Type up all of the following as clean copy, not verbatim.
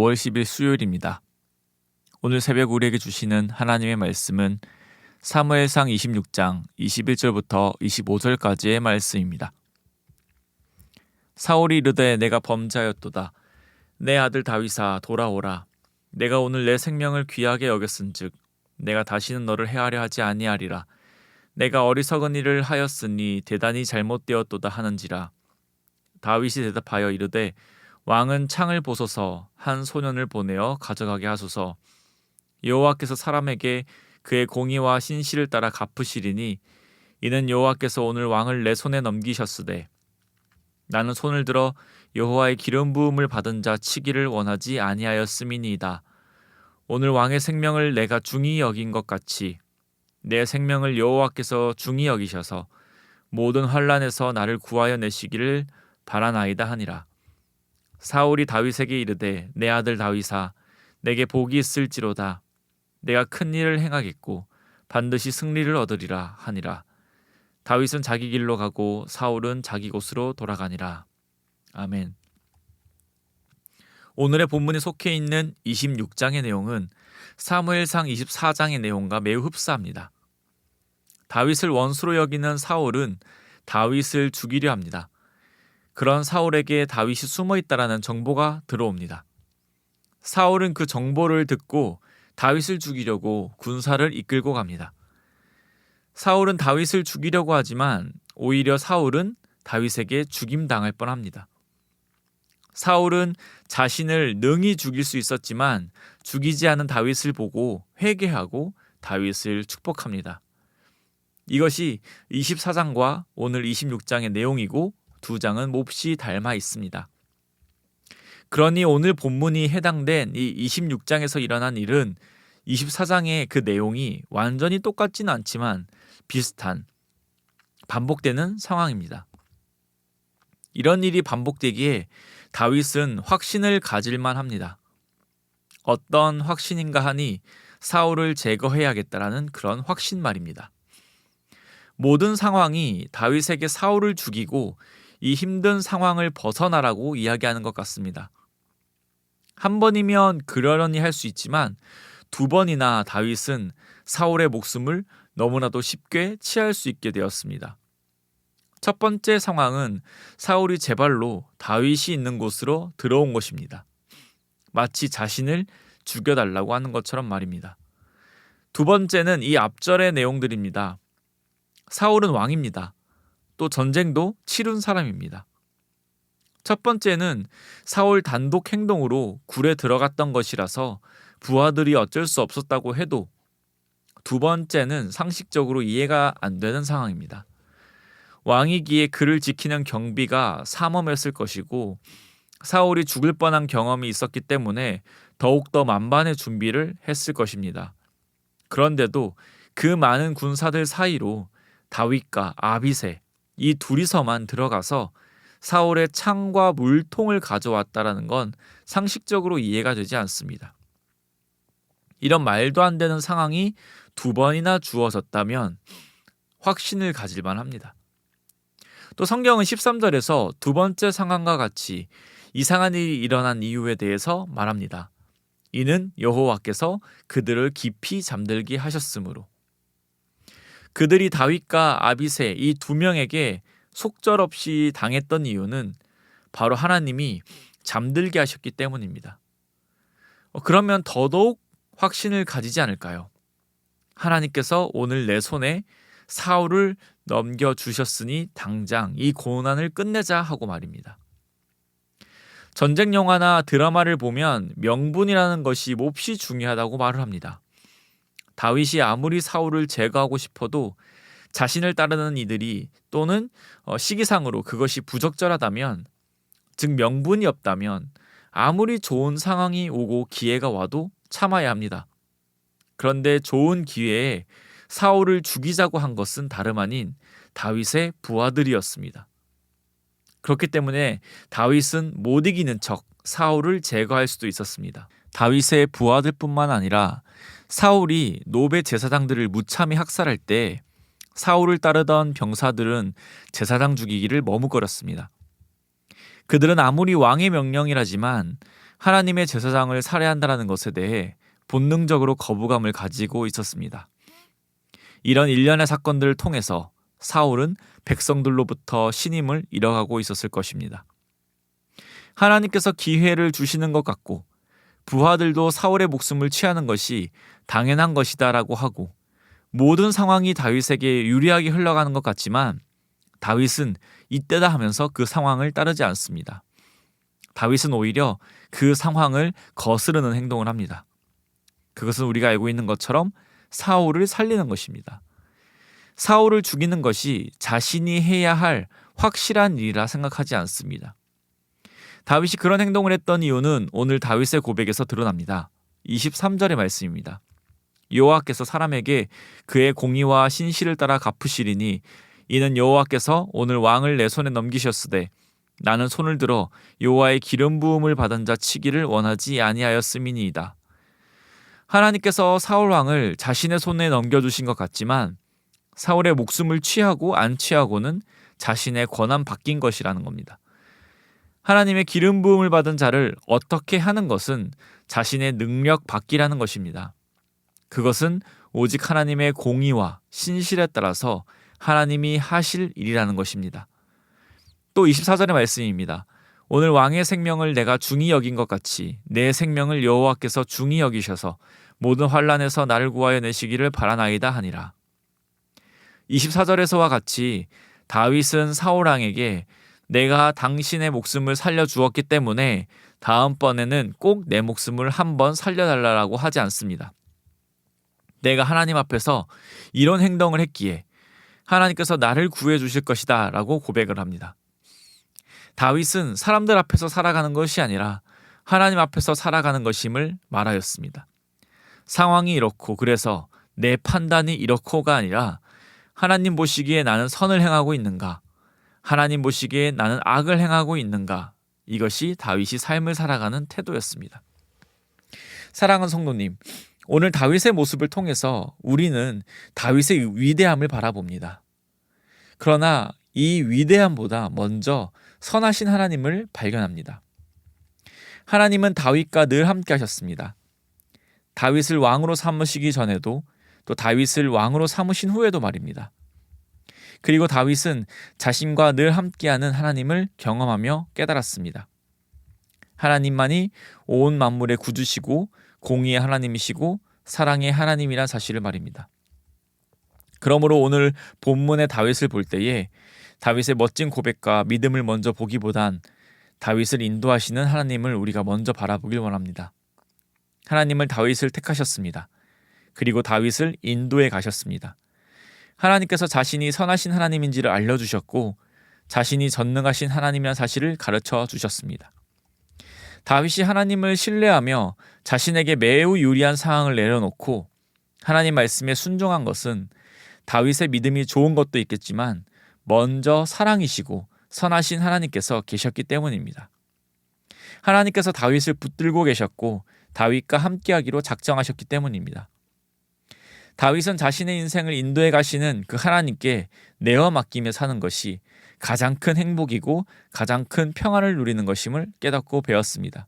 5월 10일 수요일입니다. 오늘 새벽 우리에게 주시는 하나님의 말씀은 사무엘상 26장 21절부터 25절까지의 말씀입니다. 사울이 이르되 내가 범죄하였도다. 내 아들 다윗아 돌아오라. 내가 오늘 내 생명을 귀하게 여겼은즉 내가 다시는 너를 해하려 하지 아니하리라. 내가 어리석은 일을 하였으니 대단히 잘못되었도다 하는지라. 다윗이 대답하여 이르되 왕은 창을 보소서 한 소년을 보내어 가져가게 하소서. 여호와께서 사람에게 그의 공의와 신실을 따라 갚으시리니 이는 여호와께서 오늘 왕을 내 손에 넘기셨으되 나는 손을 들어 여호와의 기름 부음을 받은 자 치기를 원하지 아니하였음이니이다. 오늘 왕의 생명을 내가 중히 여긴 것 같이 내 생명을 여호와께서 중히 여기셔서 모든 환난에서 나를 구하여 내시기를 바라나이다 하니라. 사울이 다윗에게 이르되 내 아들 다윗아 내게 복이 있을지로다. 내가 큰 일을 행하겠고 반드시 승리를 얻으리라 하니라. 다윗은 자기 길로 가고 사울은 자기 곳으로 돌아가니라. 아멘. 오늘의 본문에 속해 있는 26장의 내용은 사무엘상 24장의 내용과 매우 흡사합니다. 다윗을 원수로 여기는 사울은 다윗을 죽이려 합니다. 그런 사울에게 다윗이 숨어 있다라는 정보가 들어옵니다. 사울은 그 정보를 듣고 다윗을 죽이려고 군사를 이끌고 갑니다. 사울은 다윗을 죽이려고 하지만 오히려 사울은 다윗에게 죽임당할 뻔합니다. 사울은 자신을 능히 죽일 수 있었지만 죽이지 않은 다윗을 보고 회개하고 다윗을 축복합니다. 이것이 24장과 오늘 26장의 내용이고 두 장은 몹시 닮아 있습니다. 그러니 오늘 본문이 해당된 이 26장에서 일어난 일은 24장의 그 내용이 완전히 똑같지는 않지만 비슷한 반복되는 상황입니다. 이런 일이 반복되기에 다윗은 확신을 가질만 합니다. 어떤 확신인가 하니 사울을 제거해야겠다라는 그런 확신 말입니다. 모든 상황이 다윗에게 사울을 죽이고 이 힘든 상황을 벗어나라고 이야기하는 것 같습니다. 한 번이면 그러려니 할 수 있지만 두 번이나 다윗은 사울의 목숨을 너무나도 쉽게 취할 수 있게 되었습니다. 첫 번째 상황은 사울이 제 발로 다윗이 있는 곳으로 들어온 것입니다. 마치 자신을 죽여달라고 하는 것처럼 말입니다. 두 번째는 이 앞절의 내용들입니다. 사울은 왕입니다. 또 전쟁도 치룬 사람입니다. 첫 번째는 사울 단독 행동으로 굴에 들어갔던 것이라서 부하들이 어쩔 수 없었다고 해도 두 번째는 상식적으로 이해가 안 되는 상황입니다. 왕이기에 그를 지키는 경비가 삼엄했을 것이고 사울이 죽을 뻔한 경험이 있었기 때문에 더욱더 만반의 준비를 했을 것입니다. 그런데도 그 많은 군사들 사이로 다윗과 아비새 이 둘이서만 들어가서 사울의 창과 물통을 가져왔다라는 건 상식적으로 이해가 되지 않습니다. 이런 말도 안 되는 상황이 두 번이나 주어졌다면 확신을 가질만 합니다. 또 성경은 13절에서 두 번째 상황과 같이 이상한 일이 일어난 이유에 대해서 말합니다. 이는 여호와께서 그들을 깊이 잠들게 하셨으므로. 그들이 다윗과 아비새 이 두 명에게 속절없이 당했던 이유는 바로 하나님이 잠들게 하셨기 때문입니다. 그러면 더더욱 확신을 가지지 않을까요? 하나님께서 오늘 내 손에 사울을 넘겨주셨으니 당장 이 고난을 끝내자 하고 말입니다. 전쟁 영화나 드라마를 보면 명분이라는 것이 몹시 중요하다고 말을 합니다. 다윗이 아무리 사울을 제거하고 싶어도 자신을 따르는 이들이 또는 시기상으로 그것이 부적절하다면, 즉 명분이 없다면 아무리 좋은 상황이 오고 기회가 와도 참아야 합니다. 그런데 좋은 기회에 사울을 죽이자고 한 것은 다름 아닌 다윗의 부하들이었습니다. 그렇기 때문에 다윗은 못 이기는 척 사울을 제거할 수도 있었습니다. 다윗의 부하들뿐만 아니라 사울이 노베 제사장들을 무참히 학살할 때 사울을 따르던 병사들은 제사장 죽이기를 머뭇거렸습니다. 그들은 아무리 왕의 명령이라지만 하나님의 제사장을 살해한다는 것에 대해 본능적으로 거부감을 가지고 있었습니다. 이런 일련의 사건들을 통해서 사울은 백성들로부터 신임을 잃어가고 있었을 것입니다. 하나님께서 기회를 주시는 것 같고 부하들도 사울의 목숨을 취하는 것이 당연한 것이다라고 하고 모든 상황이 다윗에게 유리하게 흘러가는 것 같지만 다윗은 이때다 하면서 그 상황을 따르지 않습니다. 다윗은 오히려 그 상황을 거스르는 행동을 합니다. 그것은 우리가 알고 있는 것처럼 사울을 살리는 것입니다. 사울을 죽이는 것이 자신이 해야 할 확실한 일이라 생각하지 않습니다. 다윗이 그런 행동을 했던 이유는 오늘 다윗의 고백에서 드러납니다. 23절의 말씀입니다. 여호와께서 사람에게 그의 공의와 신실을 따라 갚으시리니 이는 여호와께서 오늘 왕을 내 손에 넘기셨으되 나는 손을 들어 여호와의 기름 부음을 받은 자 치기를 원하지 아니하였음이니이다. 하나님께서 사울 왕을 자신의 손에 넘겨주신 것 같지만 사울의 목숨을 취하고 안 취하고는 자신의 권한 바뀐 것이라는 겁니다. 하나님의 기름 부음을 받은 자를 어떻게 하는 것은 자신의 능력 받기라는 것입니다. 그것은 오직 하나님의 공의와 신실에 따라서 하나님이 하실 일이라는 것입니다. 또 24절의 말씀입니다. 오늘 왕의 생명을 내가 중히 여긴 것 같이 내 생명을 여호와께서 중히 여기셔서 모든 환난에서 나를 구하여 내시기를 바라나이다 하니라. 24절에서와 같이 다윗은 사울 왕에게 내가 당신의 목숨을 살려주었기 때문에 다음번에는 꼭 내 목숨을 한번 살려달라고 하지 않습니다. 내가 하나님 앞에서 이런 행동을 했기에 하나님께서 나를 구해 주실 것이다 라고 고백을 합니다. 다윗은 사람들 앞에서 살아가는 것이 아니라 하나님 앞에서 살아가는 것임을 말하였습니다. 상황이 이렇고 그래서 내 판단이 이렇고가 아니라 하나님 보시기에 나는 선을 행하고 있는가? 하나님 보시기에 나는 악을 행하고 있는가? 이것이 다윗이 삶을 살아가는 태도였습니다. 사랑하는 성도님, 오늘 다윗의 모습을 통해서 우리는 다윗의 위대함을 바라봅니다. 그러나 이 위대함보다 먼저 선하신 하나님을 발견합니다. 하나님은 다윗과 늘 함께 하셨습니다. 다윗을 왕으로 삼으시기 전에도 또 다윗을 왕으로 삼으신 후에도 말입니다. 그리고 다윗은 자신과 늘 함께하는 하나님을 경험하며 깨달았습니다. 하나님만이 온 만물의 구주시고 공의의 하나님이시고 사랑의 하나님이란 사실을 말입니다. 그러므로 오늘 본문의 다윗을 볼 때에 다윗의 멋진 고백과 믿음을 먼저 보기보단 다윗을 인도하시는 하나님을 우리가 먼저 바라보길 원합니다. 하나님을 다윗을 택하셨습니다. 그리고 다윗을 인도해 가셨습니다. 하나님께서 자신이 선하신 하나님인지를 알려주셨고 자신이 전능하신 하나님이라는 사실을 가르쳐 주셨습니다. 다윗이 하나님을 신뢰하며 자신에게 매우 유리한 상황을 내려놓고 하나님 말씀에 순종한 것은 다윗의 믿음이 좋은 것도 있겠지만 먼저 사랑이시고 선하신 하나님께서 계셨기 때문입니다. 하나님께서 다윗을 붙들고 계셨고 다윗과 함께하기로 작정하셨기 때문입니다. 다윗은 자신의 인생을 인도해 가시는 그 하나님께 내어 맡기며 사는 것이 가장 큰 행복이고 가장 큰 평안을 누리는 것임을 깨닫고 배웠습니다.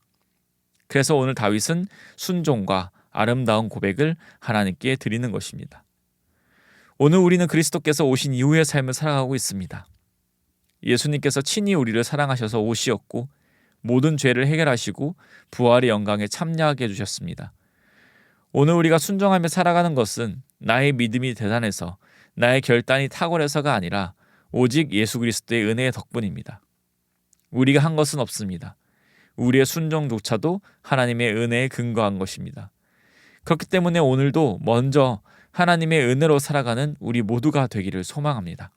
그래서 오늘 다윗은 순종과 아름다운 고백을 하나님께 드리는 것입니다. 오늘 우리는 그리스도께서 오신 이후의 삶을 살아가고 있습니다. 예수님께서 친히 우리를 사랑하셔서 오시었고 모든 죄를 해결하시고 부활의 영광에 참여하게 해주셨습니다. 오늘 우리가 순종하며 살아가는 것은 나의 믿음이 대단해서 나의 결단이 탁월해서가 아니라 오직 예수 그리스도의 은혜의 덕분입니다. 우리가 한 것은 없습니다. 우리의 순종조차도 하나님의 은혜에 근거한 것입니다. 그렇기 때문에 오늘도 먼저 하나님의 은혜로 살아가는 우리 모두가 되기를 소망합니다.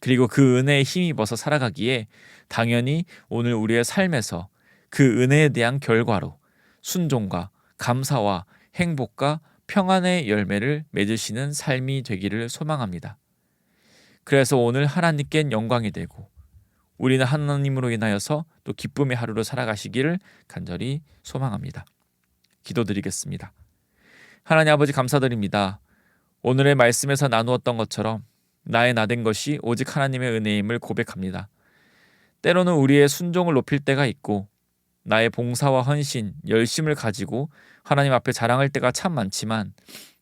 그리고 그 은혜에 힘입어서 살아가기에 당연히 오늘 우리의 삶에서 그 은혜에 대한 결과로 순종과 감사와 행복과 평안의 열매를 맺으시는 삶이 되기를 소망합니다. 그래서 오늘 하나님께 영광이 되고 우리는 하나님으로 인하여서 또 기쁨의 하루로 살아가시기를 간절히 소망합니다. 기도드리겠습니다. 하나님 아버지 감사드립니다. 오늘의 말씀에서 나누었던 것처럼 나의 나된 것이 오직 하나님의 은혜임을 고백합니다. 때로는 우리의 순종을 높일 때가 있고 나의 봉사와 헌신, 열심을 가지고 하나님 앞에 자랑할 때가 참 많지만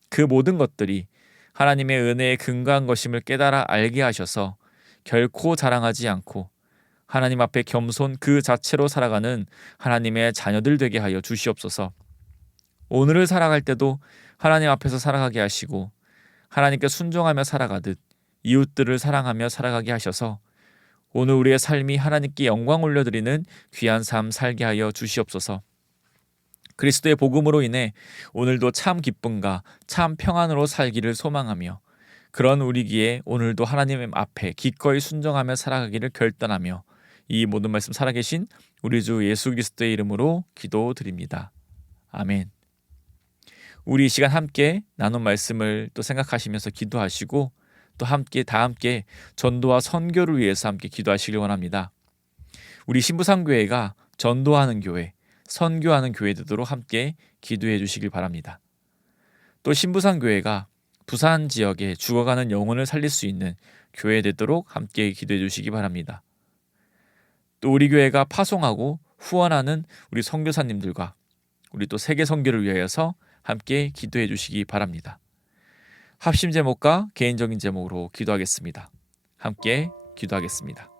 그 모든 것들이 하나님의 은혜에 근거한 것임을 깨달아 알게 하셔서 결코 자랑하지 않고 하나님 앞에 겸손 그 자체로 살아가는 하나님의 자녀들 되게 하여 주시옵소서. 오늘을 살아갈 때도 하나님 앞에서 살아가게 하시고 하나님께 순종하며 살아가듯 이웃들을 사랑하며 살아가게 하셔서 오늘 우리의 삶이 하나님께 영광 올려드리는 귀한 삶 살게 하여 주시옵소서. 그리스도의 복음으로 인해 오늘도 참 기쁨과 참 평안으로 살기를 소망하며 그런 우리기에 오늘도 하나님 앞에 기꺼이 순종하며 살아가기를 결단하며 이 모든 말씀 살아계신 우리 주 예수 그리스도의 이름으로 기도드립니다. 아멘. 우리 이 시간 함께 나눈 말씀을 또 생각하시면서 기도하시고 또 다 함께 전도와 선교를 위해서 함께 기도하시길 원합니다. 우리 신부상교회가 전도하는 교회, 선교하는 교회 되도록 함께 기도해 주시길 바랍니다. 또 신부상교회가 부산 지역에 죽어가는 영혼을 살릴 수 있는 교회 되도록 함께 기도해 주시기 바랍니다. 또 우리 교회가 파송하고 후원하는 우리 선교사님들과 우리 또 세계 선교를 위하여서 함께 기도해 주시기 바랍니다. 합심 제목과 개인적인 제목으로 기도하겠습니다. 함께 기도하겠습니다.